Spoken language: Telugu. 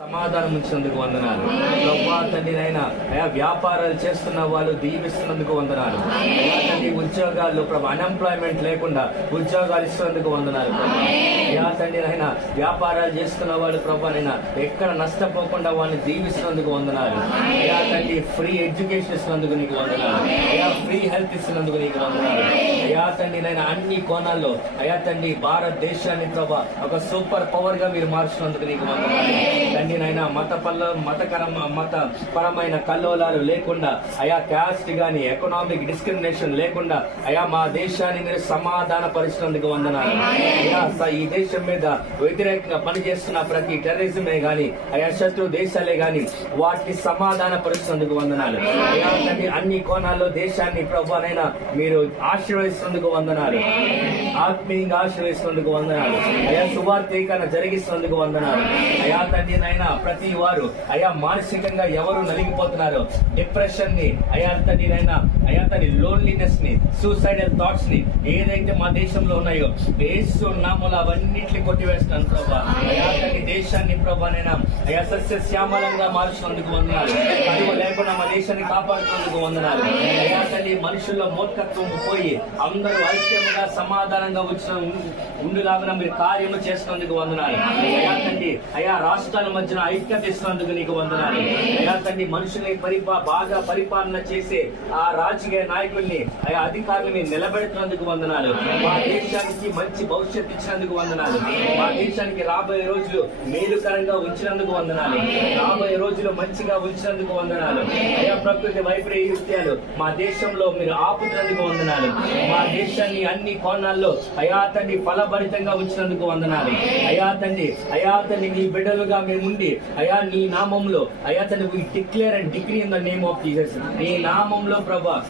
సమాధానం ఉంచినందుకు వందనాలు ప్రభా తండ్రి నైనా అయా వ్యాపారాలు చేస్తున్న వాళ్ళు దీవిస్తున్నందుకు వందనాలు అయా తండ్రి ఉద్యోగాల్లో ప్రభా అన్ఎంప్లాయ్మెంట్ లేకుండా ఉద్యోగాలు ఇస్తున్నందుకు వందనాలు ప్రభా అయా తండ్రి నైనా వ్యాపారాలు చేస్తున్న వాళ్ళు ప్రభా నైనా ఎక్కడ నష్టపోకుండా వాళ్ళని దీవిస్తున్నందుకు వందనాలు అయా తండ్రి ఫ్రీ ఎడ్యుకేషన్ ఇస్తున్నందుకు నీకు వందనాలు అయా ఫ్రీ హెల్త్ ఇస్తున్నందుకు నీకు వందనాలు అయా తండ్రి నైనా అన్ని కోణాల్లో అయా తండ్రి భారతదేశాన్ని ప్రభా ఒక సూపర్ పవర్ గా మీరు మార్చినందుకు నీకు వందనాలు నైనా మతపరమైన కల్లోలాలు లేకుండా అయా క్యాస్ట్ గాని ఎకనామిక్ డిస్క్రిమినేషన్ లేకుండా అయా మా దేశాన్ని మీరు సమాధాన పరిచినందుకు వందనాలు అయా ఈ దేశం మీద వ్యతిరేకంగా పనిచేస్తున్న ప్రతి టెర్రరిజమే గాని అయా శత్రు దేశాలే గాని వాటిని సమాధాన పరిచినందుకు వందనాలు అయా అన్ని కోణాల్లో దేశాన్ని ప్రభునైనా మీరు ఆశీర్వదిస్తున్నందుకు వందనాలు ఆత్మీయంగా ఆశీర్వదిస్తున్నందుకు వందనాలు అయా శుభార్తీకరణ జరిగిస్తున్నందుకు వందనాలు అయా తండ్రి నైనా ప్రతి వారు అయా మానసికంగా ఎవరు నలిగిపోతున్నారు డిప్రెషన్ ని అయా తండ్రి నైనా అయా తండ్రి లోన్లీనెస్ ని సూసైడల్ థాట్స్ ని ఏదైతే మా దేశంలో ఉన్నాయో యేసు నామములో అవన్నిటిని కొట్టివేస్తున్నాను ప్రభా అయా తండ్రి దేశాన్ని ప్రభానైనా అయా సస్యశ్యామలంగా మార్చినందుకు వందనాలు కరువు లేకుండా మా దేశాన్ని కాపాడుతున్నందుకు వందనాలు అయా తండ్రి మనుషుల్లో మూర్ఖత్వం పోయి అందరూ ఐక్యంగా సమాధానంగా ఉండులాగా మీరు కార్యము చేస్తున్నందుకు వందనాలు అయా తండ్రి అయా రాష్ట్రాల మధ్యన ఐక్యత ఇస్తున్నందుకు నీకు వందనాలు అయా తండ్రి మనుషుల్ని బాగా పరిపాలన చేసే ఆ రాజకీయ నాయకుల్ని అయా అధికారులని నిలబెడుతున్నందుకు వందనాలు మా దేశానికి మంచి భవిష్యత్తు ఇచ్చినందుకు వందనాలు మా దేశానికి రాబోయే రోజులు మేలుకరంగా ఉంచినందుకు వందనాలు రాబోయే రోజులు మంచిగా ఉంచినందుకు వందనాలు అయా ప్రకృతి వైపరీత్యాలు మా దేశంలో మీరు ఆపుతున్నందుకు వందనాలు మా దేశాన్ని అన్ని కోణాల్లో అయా తండ్రి ఫలభరితంగా ఉంచినందుకు వందనాలు అయా తండ్రి నీ బిడ్డలుగా మేము ఉండి అయా నీ నామంలో అయా తండ్రి we declare and decree in the name of Jesus నీ నామంలో ప్రభా